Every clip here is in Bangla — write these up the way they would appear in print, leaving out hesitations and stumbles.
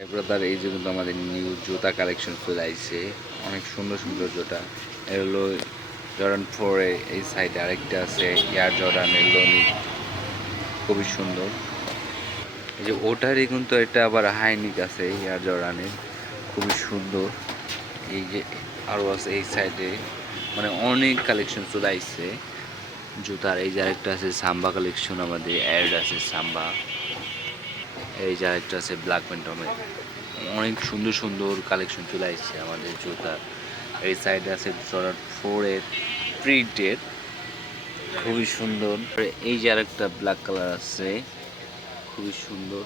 ব্রাদার এই যে কিন্তু আমাদের নিউ জুতা কালেকশন চলে আসছে। অনেক সুন্দর সুন্দর জুতা। এর হলো জর্ডান 4 এই সাইডে আরেকটা আছে এয়ার জর্ডানের লোনিক, খুবই সুন্দর। এই যে ওটারই কিন্তু এটা আবার হাইনিক আছে এয়ার জর্ডানের, খুবই সুন্দর। এই যে আরও আছে এই সাইডে, মানে অনেক কালেকশন চলে আসছে জুতার। এই যে আরেকটা আছে সাম্বা কালেকশন, আমাদের অ্যাড আছে সাম্বা। এই যে আরেকটা আছে ব্ল্যাক প্যান্টমের। অনেক সুন্দর সুন্দর কালেকশন চলে আসছে আমাদের জুতার। এই সাইডে আছে জর্ডান 4 এর প্রিন্টের, খুবই সুন্দর। এই যে আরেকটা ব্ল্যাক কালার আছে, খুবই সুন্দর।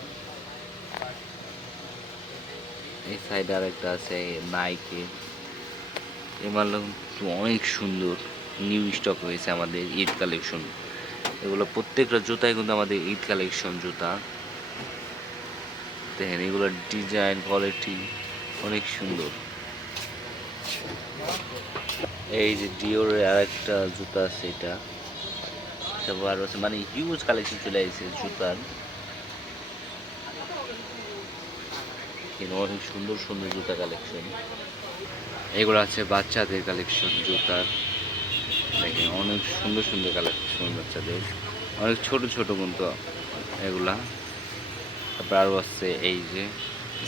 এই সাইডে আরেকটা আছে নাইকে। এগুলো অনেক সুন্দর, নিউ স্টক হয়েছে আমাদের ঈদ কালেকশন। এগুলো প্রত্যেকটা জুতাই কিন্তু আমাদের ঈদ কালেকশন জুতা। দেখেন এগুলোর ডিজাইন কোয়ালিটি অনেক সুন্দর। এই যে ডিওরের আরেকটা জুতা আছে, এটা আরো আছে, মানে হিউজ কালেকশন চলে আসছে জুতার। অনেক সুন্দর সুন্দর জুতা কালেকশন। এগুলো আছে বাচ্চাদের কালেকশন জুতার। দেখেন অনেক সুন্দর সুন্দর কালেকশন বাচ্চাদের, অনেক ছোট ছোট কিন্তু এগুলা। তারপর আরও আছে এই যে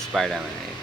স্পাইডারম্যানের,